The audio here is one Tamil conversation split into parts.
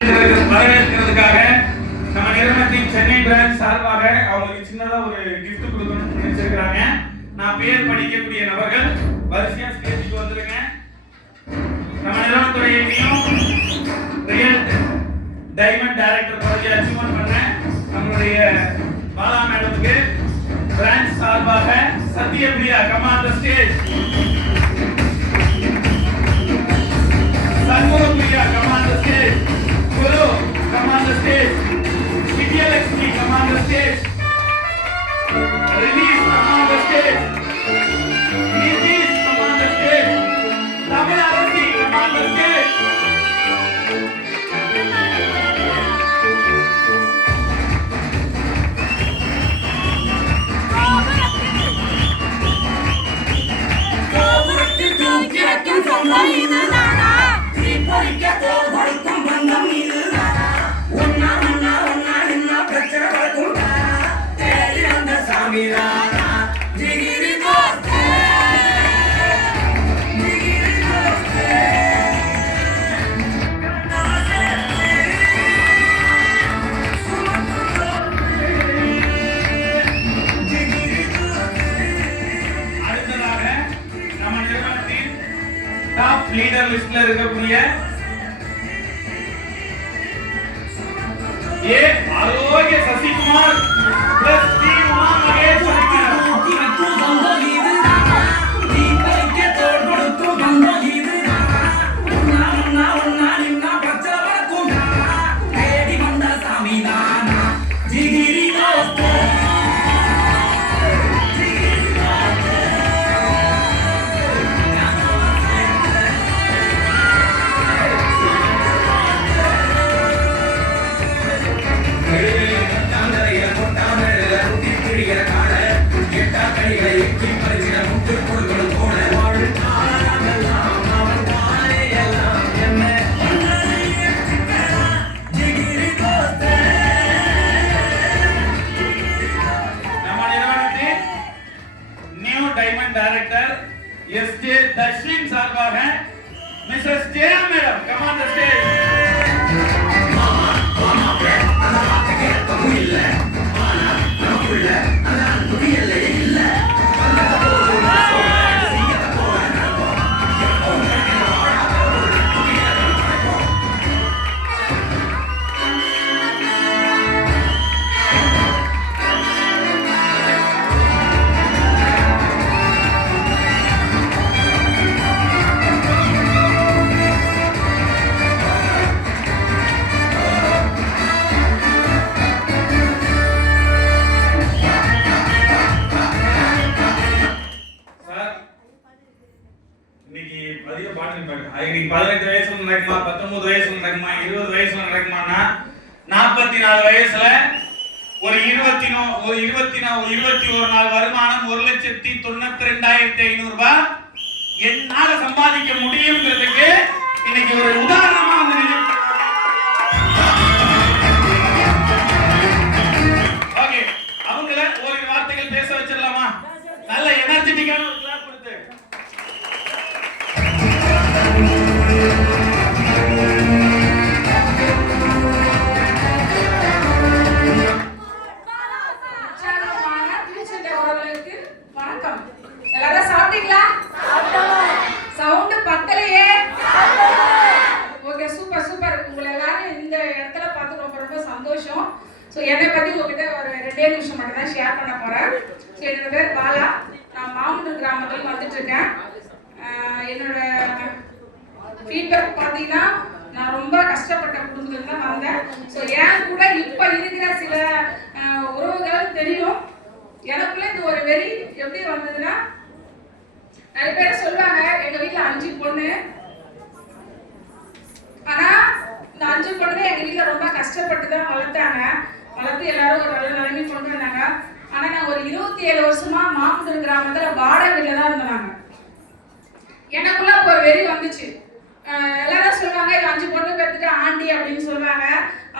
வரவேற்கிறதுக்காக நம்ம நிறுவனத்தின் சென்னை பிரான்ச் சார்பாக அவங்களுக்கு சின்னதா ஒரு கிஃப்ட் கொடுக்கணும்னு நினைச்சிருக்காங்க. நான் பேர் படிக்கக்கூடிய நபர்கள் வரிசையா ஸ்டேஜுக்கு வந்துருங்க. நம்ம நிறுவனத்துறையையும் ரியல் டைமண்ட் டைரக்டர் பதவியை அச்சீவ்மெண்ட் பண்ண நம்மளுடைய பாலா மேடமுக்கு பிரான்ச் சார்பாக Sathyapriya command stage, Shanmugapriya command stage, Guru, come on the stage. Vidyalakshmi, come on the stage. Release, come on the stage. Nitish, come on the stage. Tamil Arasi, come on the stage. Top leader லிஸ்ட்ல இருக்கக்கூடிய A Arokkiya Sasikumar plus D Uma Maheswari director SJ Tharshin சார்பாக Mrs Jaya madam come on the stage. இன்னைக்கு அதிக பாட்டு இன்னைக்கு 18 வயசுல நடக்குமா, 19 வயசுல நடக்குமா, 20 வயசுல நடக்குமானா 44 வயசுல ஒரு 21 நாள் வருமானம் 1,92,500 ரூபாய் என்னால சம்பாதிக்க முடியும்ங்கிறதுக்கு இன்னைக்கு ஒரு உதாரணமா வந்து ஓகே, அவங்கள ஒரு வார்த்தைகள் பேச வச்சிடலாமா? நல்ல எனர்ஜெட்டிக்கான ஒரு கிளாப் கொடுத்து வணக்கம். எல்லாரும் சாப்பிட்டீங்களா? சவுண்ட் பத்தலையே. Okay, super super. உங்களை எல்லாரும் இந்த இடத்துல பார்த்து ரொம்ப ரொம்ப சந்தோஷம். ஸோ என்னை பற்றி உங்ககிட்ட ஒரு 2 நிமிஷம் மட்டும் தான் ஷேர் பண்ண போகிறேன். ஸோ என்னோட பேர் பாலா. நான் மாமண்டூர் கிராமத்தில் வந்துட்டு இருக்கேன். என்னோட ஃபீட்பேக் பார்த்தீங்கன்னா நான் ரொம்ப கஷ்டப்பட்ட குடும்பத்துல தான் வந்தேன். ஸோ என் கூட இப்போ இருக்கிற சில உறவுகள் தெரியும். எனக்குள்ள இந்த ஒரு வெறி எப்படி வந்ததுன்னா, நிறைய பேர் சொல்லுவாங்க எங்க வீட்டுல 5 பொண்ணு, ஆனா இந்த 5 பொண்ணு எங்க வீட்டுல ரொம்ப கஷ்டப்பட்டு தான் வளர்த்து எல்லாரும் ஒரு நல்ல நிலைமை கொண்டு வந்தாங்க. ஆனா நான் ஒரு 27 வருஷமா மாமண்டூர் கிராமத்துல வாடகை வீட்டுல தான் இருந்தாங்க. எனக்குள்ள ஒரு வெறி வந்துச்சு. எல்லாரும் சொல்லுவாங்க 5 பொண்ணு பெற்றுட்டு ஆண்டி அப்படின்னு சொல்லுவாங்க.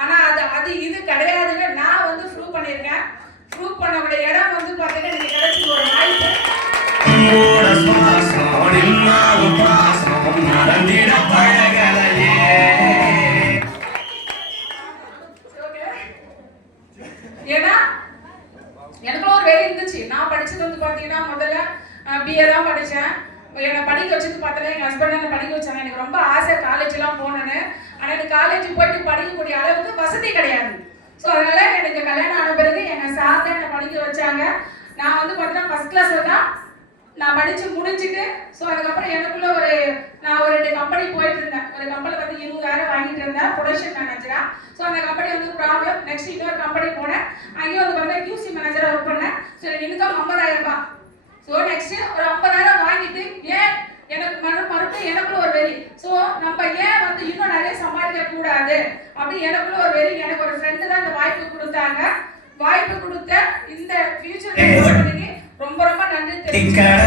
ஆனா அது இது கிடையாதுன்னு நான் வந்து ப்ரூவ் பண்ணியிருக்கேன். ப்ரூவ் பண்ணக்கூடிய இடம் வந்து பார்த்தீங்கன்னா எனக்கு கிடைச்ச ஒரு வாய்ப்பு. எனக்கு ரொம்ப ஆசை காலேஜ்லாம் போகணுன்னு. ஆனால் எனக்கு காலேஜ் போயிட்டு படிக்கக்கூடிய அளவுக்கு வசதி கிடையாது. ஸோ அதனால எனக்கு கல்யாணம் ஆன பிறகு எங்கள் சார் தான் என்னை படிக்க வச்சாங்க. நான் வந்து பார்த்தீங்கன்னா ஃபர்ஸ்ட் கிளாஸில் தான் நான் படித்து முடிச்சுட்டு, ஸோ அதுக்கப்புறம் எனக்குள்ள நான் ஒரு 2 கம்பெனி போயிட்டு இருந்தேன். ஒரு கம்பெனி வந்து 20,000 வாங்கிட்டு இருந்தேன் ப்ரொடக்ஷன் மேனேஜரா. ஸோ அந்த கம்பெனி வந்து ப்ராப்ளம். நெக்ஸ்ட் இன்னொரு கம்பெனி போனேன், அங்கேயும் வந்து பார்த்தீங்கன்னா QC மேனேஜராக ஒர்க் பண்ணேன். ஸோ எனக்கு இன்கம் 50,000 ரூபாய். ஸோ நெக்ஸ்ட் ஒரு 50,000 வாங்கிட்டு ஏன் எனக்கு மறுபடியும் எனக்குள்ள ஒரு வெறி. ஸோ நம்ம ஏன் வந்து இன்னும் நிறைய சம்பாதிக்க கூடாது அப்படி எனக்குள்ள ஒரு வெறி. எனக்கு ஒரு ஃப்ரெண்டு தான் இந்த வாய்ப்பு கொடுத்தாங்க. வாய்ப்பு கொடுத்த இந்த ஃபியூச்சர் கம்பெனிக்கு ரொம்ப ரொம்ப நன்றி தெரிவிச்சுக்கிறேன்.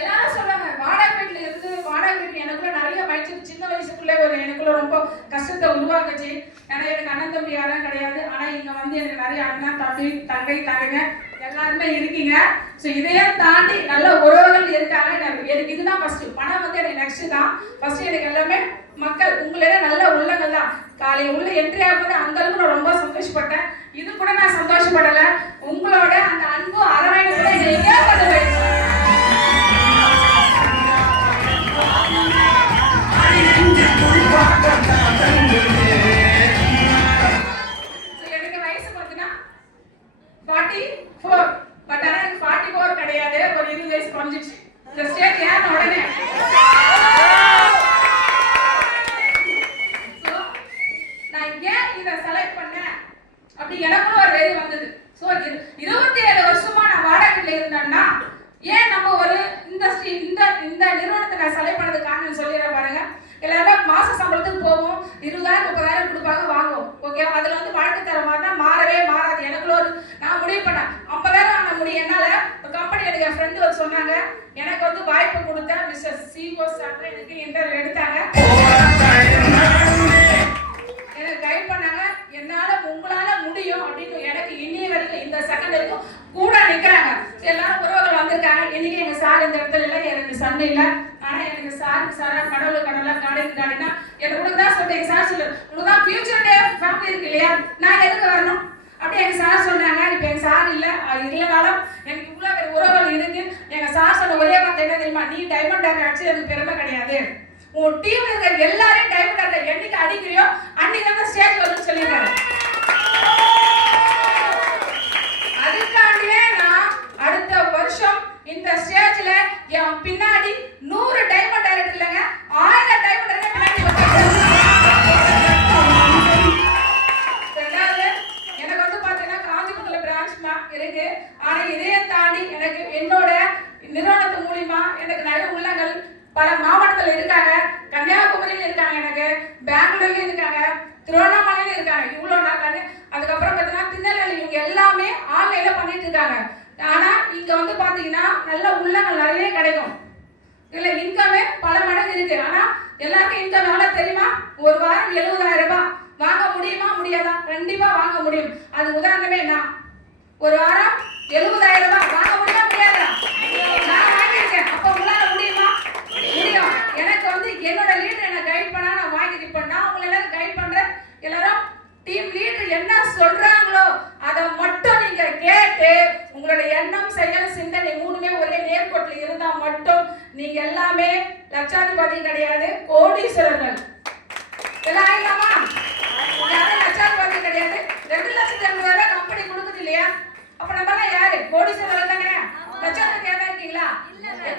எல்லாரும் சொல்றாங்க வாடகை வீட்டுல இருந்து வாடகை வீட்டு எனக்குள்ள நிறைய பயிற்சி. சின்ன வயசுக்குள்ளே எனக்குள்ள ரொம்ப கஷ்டத்தை உருவாக்குச்சு. ஏன்னா எனக்கு அண்ணன் தம்பி யாரும் கிடையாது. ஆனா இங்க வந்து எனக்கு நிறைய அண்ணன் தம்பி தங்கை தகைங்க எல்லாருமே இருக்கீங்க. ஸோ இதையும் தாண்டி நல்ல உறவுகள் இருக்காங்க. எனக்கு இதுதான் ஃபர்ஸ்ட். பணம் வந்து எனக்கு நெக்ஸ்ட் தான். ஃபர்ஸ்ட் எனக்கு எல்லாமே மக்கள் உங்களோட நல்ல உள்ளங்கள் தான். காலையில் உள்ள என்ட்ரி ஆகும்போது அந்த அளவுக்கு நான் ரொம்ப சந்தோஷப்பட்டேன். இது கூட நான் சந்தோஷப்படல. உங்களோட அந்த அன்பு அரவணைப்பு கூட எங்கேயோ கொண்டு போயிடுச்சு. எனக்கு வயசு பார்த்தீங்கன்னா 44. பட் ஆனால் எனக்கு 44 கிடையாது. ஒரு 20 வயசு குறைஞ்சிச்சு. இந்த ஸ்டேட் ஏன் உடனே இதை செலக்ட் பண்ணேன் அப்படி எனக்குள்ள ஒரு வெறி வந்தது. ஸோ 27 வருஷமா நான் வாடகையில் இருந்தேன்னா ஏன் நம்ம ஒரு இண்டஸ்ட்ரி இந்த நிறுவனத்தை நான் செலக்ட் பண்ணது காரணம் சொல்லிடுறேன் பாருங்க. எல்லாருமே மாச சம்பளத்துக்கு போவோம், 20,000 30,000 கொடுப்பாங்க, வாங்குவோம். ஓகே, அதுல வந்து வழக்கு தர மாதிரினா மாறவே மாறாது. எனக்குள்ள நான் முடிவு பண்ணேன் 50,000 ஆன முடியும். என்னால கம்பெனி எனக்கு என் ஃப்ரெண்டு வந்து சொன்னாங்க. எனக்கு வந்து வாய்ப்பு கொடுத்த மிஸ்டர் CO சார் எனக்கு இன்டர்வியூ எடுத்தாங்க, எனக்கு கைட் பண்ணாங்க. என்னால உங்களால முடியும் அப்படின்னு எனக்கு இன்னைய வரைக்கும் இந்த செகண்ட் வரைக்கும் கூட நிக்கிறாங்க. எல்லாரும் உறவுகள் வந்திருக்காங்க. இன்னைக்கு எங்க சார் இந்த இடத்துல இல்லை, எனக்கு சண்டை இல்லை. ஆனா எனக்கு சாரா கடவுள் கடவுளா காடினா எனக்கு உனக்கு தான் சொல்லிட்டு எங்க சார் சொல்லு, உனக்கு தான் ஃபியூச்சர் டே ஃபேமிலி இருக்கு இல்லையா, நான் எதுக்கு வரணும் அப்படி எங்க சார் சொன்னாங்க. இப்ப எங்க சார் இல்லைனாலும் எனக்கு இவ்வளவு பேர் உறவுகள் இருக்கு. எங்க சார் சொன்ன ஒரே வார்த்தை என்ன தெரியுமா, நீ டைமண்ட் டாக் அடிச்சு எனக்கு பெருமை கிடையாது. உன் டீம்ல இருக்கிற எல்லாரையும் டைமண்ட் டாக் என்னைக்கு அடிக்கிறியோ அன்னைக்கு தான் ஸ்டேஜ் வரும்னு சொல்லியிருக்காரு. அதுக்காண்டியே நான் அடுத்த வருஷம் இந்த ஸ்டேஜ்ல என் பின்னாடி 100 டைமண்ட் டைரக்டர் இல்லைங்க 1000 டைமண்ட் டைரக்டர் பின்னாடி ரெண்டாவது எனக்கு வந்து பாத்தீங்கன்னா காஞ்சிபுரத்துல பிரான்ச் இருக்கு. ஆனா இதையே தாண்டி எனக்கு என்னோட நிறுவனத்து மூலியமா எனக்கு நிறைய உள்ளங்கள் பல மாவட்டத்தில் இருக்காங்க. கன்னியாகுமரியில இருக்காங்க, எனக்கு பெங்களூர்ல இருக்காங்க, திருவண்ணாமலையில இருக்காங்க. இவ்வளவு நான் அதுக்கப்புறம் பார்த்தீங்கன்னா திருநெல்வேலி, இவங்க எல்லாமே ஆன்லைன்ல பண்ணிட்டு இருக்காங்க. ஆனா இங்க வந்து பாத்தீங்கன்னா நல்ல உள்ளங்கள் நிறைய கிடைக்கும். இல்ல இன்கமே பல மடங்கு இருக்கு. ஆனா எல்லாருக்கும் இன்கம் எவ்வளவு தெரியுமா, ஒரு வாரம் 70,000 ரூபாய். வாங்க முடியுமா முடியாதா? கண்டிப்பா வாங்க முடியும். அது உதாரணமே நான் ஒரு வாரம் 70,000 ரூபாய் வாங்க முடியுமா முடியாதா? நான் வாங்கியிருக்கேன். அப்ப உங்களால முடியுமா? முடியும். எனக்கு வந்து என்னோட லீடர் என்ன கைட் பண்ணா நான் வாங்கிட்டு இப்ப நான் உங்களை எல்லாரும் கைட் பண்றேன். எல்லாரும் டீம் லீடர் என்ன சொல்றாங்களோ அதை மட்டும் நீங்க கேட்டு உங்களோட எண்ணம் செயல் சிந்தனை மூணுமே ஒரே நேர்கோட்டில் இருந்தா மட்டும் நீங்க எல்லாமே லட்சாதிபதி கிடையாது, கோடீஸ்வரர்கள். எல்லாம் ஆயிடலாமா? யாரும் லட்சாதிபதி கிடையாது. 2,80,000 கம்பெனி கொடுக்குது இல்லையா, அப்ப நம்ம எல்லாம் யாரு? கோடீஸ்வரர்கள் தானே. லட்சாதிபதி யாரா இருக்கீங்களா?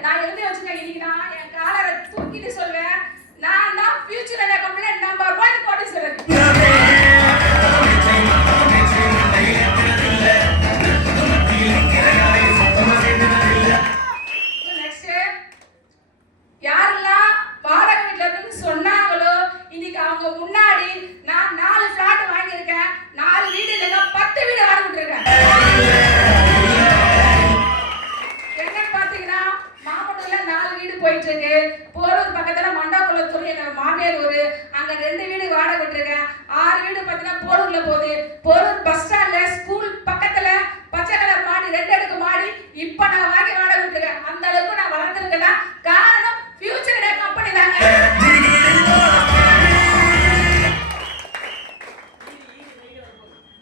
நான் எழுதி வச்சுக்கேன். இன்னைக்கு நான் என் காலரை தூக்கிட்டு சொல்வேன், நான் தான் ஃபியூச்சர் கம்பெனி நம்பர் 1 கோடீஸ்வரர். யாரெல்லாம் வாடகை வீட்டுல இருந்து சொன்னாங்களோ இன்னைக்கு அவங்க முன்னாடி நான் 4 பிளாட் வாங்கியிருக்கேன். 4 வீடு இல்லைங்க 10 வீடு வாடகை விட்டுருக்கேன். என்னன்னு பாத்தீங்கன்னா மாவட்டத்துல 4 வீடு போயிட்டு இருக்கு. போரூர் பக்கத்துல மண்டபக்குளத்தூர் எங்க மாமியார் ஊரு, அங்க 2 வீடு வாடகை விட்டுருக்கேன். 6 வீடு பாத்தீங்கன்னா போரூர்ல போகுது. போரூர் பஸ் ஸ்டாண்ட்ல ஸ்கூல் பக்கத்துல பச்சை கலர் மாடி 2 அடுக்கு மாடி இப்ப நான் வாங்கி வாடகை விட்டுருக்கேன். அந்த அளவுக்கு நான் வளர்ந்துருக்கேன்னா காரணம் ஃபியூச்சர் டே கம்பெனி தாங்க.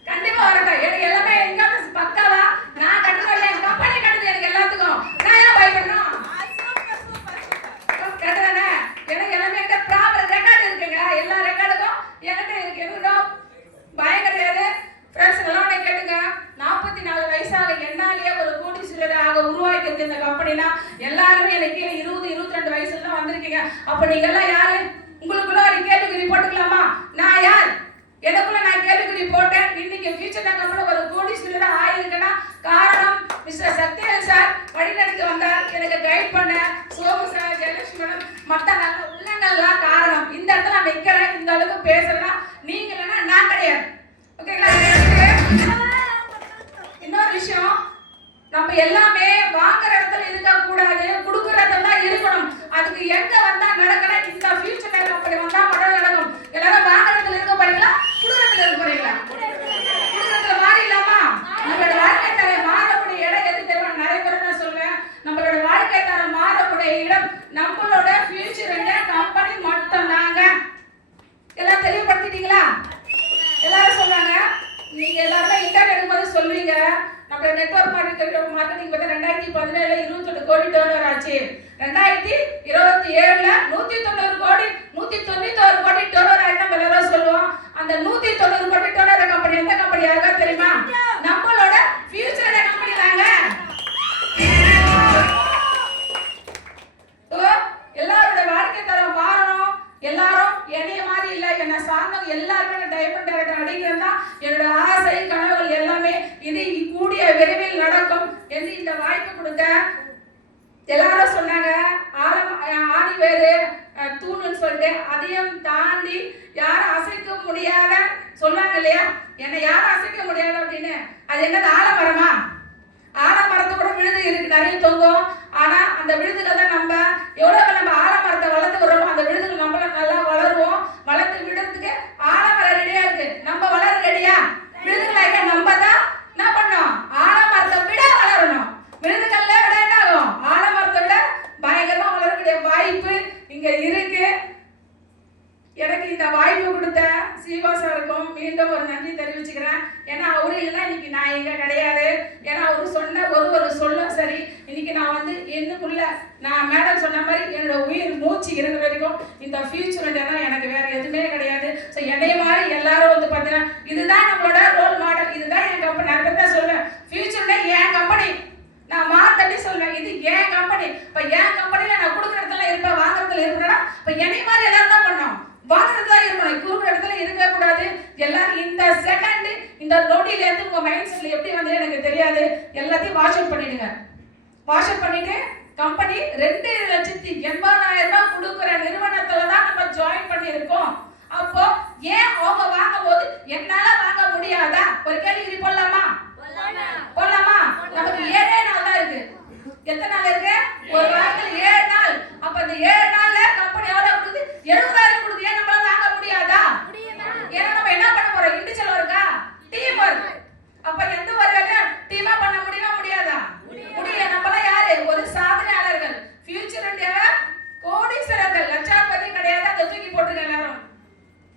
கண்டிப்பா வரட்டும். எனக்கு எல்லாமே இன்கம் பக்காவா நான் கட்டுறேன். என் கம்பெனி கட்டுது எனக்கு எல்லாத்துக்கும். நான் ஏன் இருக்கீங்க. அப்ப நீங்க எல்லாம் யாரு? உங்களுக்குள்ள ஒரு கேள்விக்குறி போட்டுக்கலாமா? நான் யார்? எனக்குள்ள நான் கேள்விக்குறி போட்டேன். இன்னைக்கு ஃபியூச்சர் கம்பெனி ஒரு கோடீஸ்வரரா ஆயிருக்குன்னா காரணம் மிஸ்டர் சத்யவேல் சார் வழிநடத்தி வந்தார், எனக்கு கைட் பண்ண சோமு சார், ஜெயலட்சுமி மேடம், மற்ற நல்ல உள்ளங்கள்லாம் காரணம். இந்த இடத்துல நான் நிக்கிறேன், இந்த அளவுக்கு பேசுறேன்னா நீங்க இல்லைன்னா நான் கிடையாது. ஓகேங்களா? இன்னொரு விஷயம், நம்ம எல்லாமே வாங்குற இடத்துல இருக்க கூடாது, கொடுக்குற இடத்துல தான் இருக்கணும். அதுக்கு எங்க வந்தா நடக்கணும்? இந்த ஃபியூச்சர் கம்பெனி வந்தா மட்டும் நடக்கும். எல்லாரும் வாங்குற இடத்துல இருக்க போறீங்களா, கொடுக்குற இடத்துல இருக்க போறீங்களா? கொடுக்குறதுல மாறிடலாமா? நம்மளோட வாழ்க்கை தரம் மாறக்கூடிய இடம் எது தெரியுமா? நிறைய பேர் நான் சொல்லுவேன், நம்மளோட வாழ்க்கை தரம் மாறக்கூடிய இடம் நம்மளோட ஃபியூச்சர் கம்பெனி மட்டும் தாங்க. எல்லாம் தெளிவுபடுத்திட்டீங்களா? எல்லாரும் சொல்றாங்க, நீங்க எல்லாருமே இன்டர்நெட் எடுக்கும்போது சொல்லுவீங்க, நம்ம நெட்வொர்க் மார்க்கெட்டிங் பார்த்தா 2017 28 கோடி டர்ன் ஆச்சு. 2027ல 190 கோடி 191 கோடி டர்ன் ஆயிட்டு நம்ம எல்லாரும் சொல்லுவோம். அந்த 190 கோடி டர்ன் கம்பெனி எந்த கம்பெனி யாருக்கா தெரியுமா? நம்மளோட ஃபியூச்சர் கம்பெனி தாங்க. எல்லாரோட வாழ்க்கை தரம் மாறணும். எல்லாரும் என்னைய மாதிரி இல்ல, என்ன சார்ந்தவங்க எல்லாருமே டைமண்ட் டைரக்டர் அடைகிறது தான் என்னோட ஆசை, கனவுகள் எல்லாமே. இது கூடிய விரைவில் நடக்கும் என்று இந்த வாய்ப்பு கொடுத்த எல்லாரும் சொன்னாங்க. ஆணி வேறு தூணுன்னு சொல்லிட்டு அதையும் தாண்டி யாரும் அசைக்க முடியாத சொன்னாங்க இல்லையா, என்னை யாரும் அசைக்க முடியாது அப்படின்னு. அது என்னது? ஆலமரமா? ஆலமரத்து கூட விழுது இருக்கு, நிறைய தொங்கும். ஆனா அந்த விழுதுகள் தான் நம்ம எவ்வளவு நம்ம ஆலமரத்தை வளர்த்து விடுறோமோ அந்த விழுதுகள் நம்மள நல்லா வளருவோம். வளர்த்து விடுறதுக்கு ஆலமரம் ரெடியா இருக்கு. நம்ம வளர ரெடியா? விழுதுகளாக நம்ம தான் என்ன பண்ணோம்? ஆலமரத்தை விட வளரணும். விழுதுகள்ல விட என்ன ஆகும்? ஆலமரத்தை விட பயங்கரமா வளரக்கூடிய வாய்ப்பு இங்க இருக்கு. எனக்கு இந்த வாய்ப்பு கொடுத்த சீவா சாருக்கும் மீண்டும் ஒரு நன்றி தெரிவிச்சுக்கிறேன். ஏன்னா அவரு இல்லைன்னா இன்னைக்கு நான் இங்க கிடையாது. ஏன்னா அவரு சொன்ன ஒரு சொல்லும் சரி, இன்னைக்கு நான் வந்து என்னுக்குள்ள நான் மேடம் சொன்ன மாதிரி என்னோட உயிர் மூச்சு இருக்கிற வரைக்கும் இந்த ஃபியூச்சர் தான் எனக்கு வேற எதுவுமே கிடையாது. ஸோ என்னைய மாதிரி எல்லாரும் வந்து பார்த்தீங்கன்னா இதுதான் நம்மளோட ரோல் மாடல், இதுதான் என் கம்பெனி. நான் தான் சொல்லுவேன், ஃபியூச்சர்ல என் கம்பெனி நான் மாத்தட்டி சொல்றேன், இது என் கம்பெனி. இப்போ என் கம்பெனில நான் கொடுக்குற இடத்துல இருப்பேன், வாங்குறதுல இருப்பேன்னா இப்போ என்னைய மாதிரி எல்லாரும் தான் பண்ணோம், வாங்குறதா இருக்கணும். குறுக்கு இடத்துல இருக்க கூடாது. எல்லாரும் இந்த செகண்ட் இந்த நொடியில இருந்து உங்க மைண்ட் செட்ல எப்படி வந்து எனக்கு தெரியாது, எல்லாத்தையும் வாஷ் அவுட் பண்ணிடுங்க. வாஷ் அவுட் பண்ணிட்டு கம்பெனி 2,80,000 ரூபாய் கொடுக்குற நிறுவனத்துல தான் நம்ம ஜாயின் பண்ணியிருக்கோம். அப்போ ஏன் அவங்க வாங்கும் போது என்னால வாங்க முடியாதா? ஒரு கேள்வி போடலாமா? போடலாமா? நமக்கு 7 நாள் தான் இருக்கு. எத்தனை நாள் இருக்கு? ஒரு வாரத்துல 7 நாள். அப்ப இந்த 7 நாள்ல கம்பெனி எவ்வளவு கொடுக்குது? 70,000 கொடுக்குது. ஏன் நம்மளால வாங்க முடியாதா? ஏன்னா நம்ம என்ன பண்ண போறோம்? இண்டிவிஜுவல் ஒர்க்கா, டீம் ஒர்க். அப்ப எந்த ஒரு வேலையும் டீமா பண்ண முடியுமா? முடியாதா? முடியல. நம்மளாம் யாரு? ஒரு சாதனையாளர்கள். ஃபியூச்சர் இந்தியாவை கோடீஸ்வரர்கள், லட்சாதிபதி கிடையாது. அதை தூக்கி போட்டுங்க எல்லாரும்.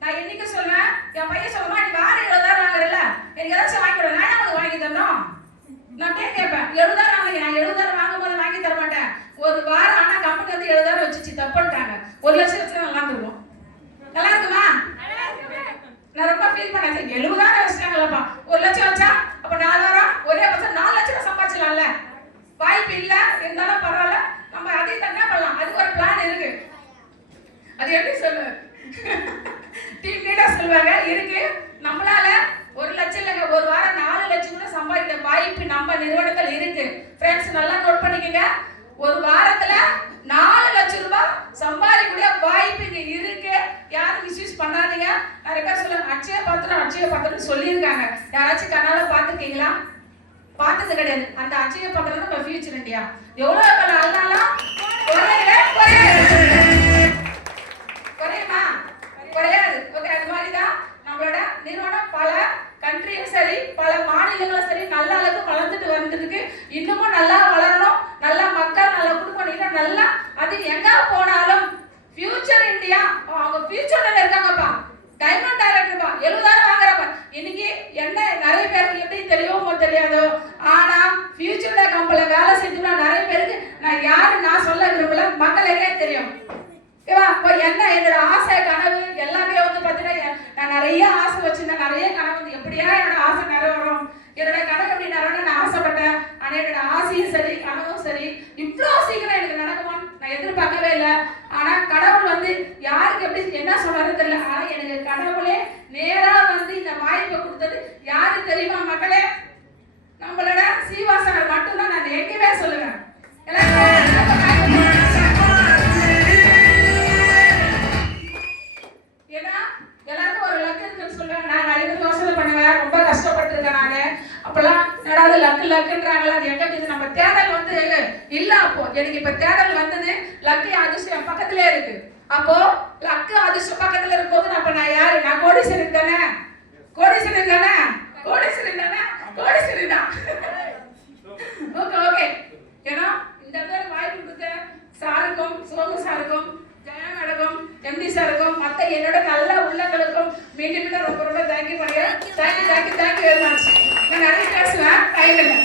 நான் இன்னைக்கு சொல்லுவேன், என் பையன் சொல்லுமா, நீ வாரம் 70,000 வாங்குறல, எனக்கு ஏதாச்சும் வாங்கி கொடு. நான் உங்களுக்கு வாங்கி தரணும். நான் கேட்பேன், 70,000 வாங்கி. நான் 70,000 வாங்கும் போது வாங்கி தர மாட்டேன். ஒரு வாரம் ஆனா கம்பெனி வந்து 70,000 வச்சுச்சு, தப்புட்டாங்க. 1,00,000 வச்சு நல்லா இருந்துருவோம். நல்லா இருக்குமா? நான் ரொம்ப ஃபீல் பண்ணேன். 70,000 வச்சுட்டாங்களப்பா, 1,00,000 வச்சா அப்ப 4 வாரம் ஒரே வருஷம் 4,00,000 சம்பாதிச்சலாம்ல. வாய்ப்பு இல்ல, இருந்தாலும் பரவாயில்ல, நம்ம அதை என்ன பண்ணலாம், அதுக்கு ஒரு பிளான் இருக்கு. அது எப்படி சொல்லுவேன், டீம் லீடர் சொல்லுவாங்க இருக்கு. நம்மளால 1,00,000 இல்லைங்க, ஒரு வாரம் 4,00,000 கூட சம்பாதிக்கிற வாய்ப்பு நம்ம நிறுவனத்தில் இருக்கு. ஃப்ரெண்ட்ஸ் நல்லா நோட் பண்ணிக்கங்க. ஒரு வாரத்துல 4,00,000 ரூபாய் சம்பாதிக்கக்கூடிய வாய்ப்பு இங்க இருக்கு. யாரும் மிஸ்யூஸ் பண்ணாதீங்க. நிறைய பேர் சொல்லுவாங்க அட்சய பாத்திரம் சொல்லியிருக்காங்க. யாராச்சும் கண்ணால பார்த்துருக்கீங்களா? பார்த்தது கிடையாது. அந்த அட்சய பாத்திரம் நம்ம ஃபியூச்சர் இந்தியா. எவ்வளவு அல்லாலும் குறையுமா? குறையாது. ஓகே, அது மாதிரிதான் நம்மளோட நிறுவனம் பல கண்ட்ரியும் சரி, பல மாநிலங்களும் சரி, நல்ல அளவுக்கு வளர்ந்துட்டு வந்துருக்கு. இன்னமும் நல்லா வளரணும். நல்ல மக்கள், நல்ல குடும்பம், இன்னும் நல்லா அது எங்க போனாலும் ஃபியூச்சர் இந்தியா அவங்க ஃபியூச்சர்ல இருக்காங்கப்பா. டைமண்ட் டைரக்டர்ப்பா, 70,000 வாங்குறப்ப இன்னைக்கு என்ன நிறைய பேருக்கு எப்படி தெரியுமோ தெரியாதோ, ஆனா ஃபியூச்சர்ல கம்பெனில வேலை செஞ்சோம்னா நிறைய பேருக்கு நான் யாரு நான் சொல்ல விரும்பல, மக்களுக்கே தெரியும். என்ன என்னோட ஆசை கனவு எல்லாமே வந்து பார்த்தீங்கன்னா நான் நிறைய ஆசை வச்சிருந்தேன். நிறைய கனவு வந்து எப்படியா என்னோட ஆசை நிறைவேறும், என்னோட கனவு எப்படி நடக்கணும்னு நான் ஆசைப்பட்டேன். ஆனா என்னோட ஆசையும் சரி கனவும் சரி இவ்வளோ சீக்கிரம் எனக்கு நடக்குமான்னு நான் எதிர்பார்க்கவே இல்லை. ஆனா கடவுள் வந்து யாருக்கு எப்படி என்ன சொல்றாரு தெரியல. ஆனா எனக்கு கடவுளே நேரா வந்து இந்த வாய்ப்பை கொடுத்தது யாரு தெரியுமா மக்களே? நம்மளோட சீவாசனர் மட்டும்தான். நான் எங்கேயுமே சொல்லுவேன். ஏன்னா எல்லாருக்கும் ஒரு லக்கு இருக்குன்னு சொல்லுவேன். நான் நிறைய பேர் யோசனை பண்ணுவேன். ரொம்ப கஷ்டப்பட்டிருக்கேன் நானு. அப்பெல்லாம் என்னடா லக்கு லக்குன்றாங்களா, அது எங்க இது நம்ம தேடல் வந்து இல்ல. அப்போ எனக்கு இப்ப தேடல் வந்தது. லக்கு அதிர்ஷ்டம் என் பக்கத்திலே இருக்கு. அப்போ லக்கு அதிர்ஷ்டம் பக்கத்துல இருக்கும்போது அப்ப நான் யாரு? நான் கோடீஸ்வரன் தானே. கோடீஸ்வரன் தானே. கோடீஸ்வரன் தானே. கோடீஸ்வரன் தான். Okay okay. ஏன்னா இந்த இடத்துல வாய்ப்பு கொடுத்த சாருக்கும் சோமு சாருக்கும் ஜெயா மேடக்கும் எம்டி சாருக்கும் மற்ற என்னோட நல்ல உள்ளங்களுக்கும் மீண்டும் ரொம்ப ரொம்ப தேங்க்யூ பண்ணுறேன். Thank you very much. நான் நிறைய பேசுவேன் டைம் இல்லை.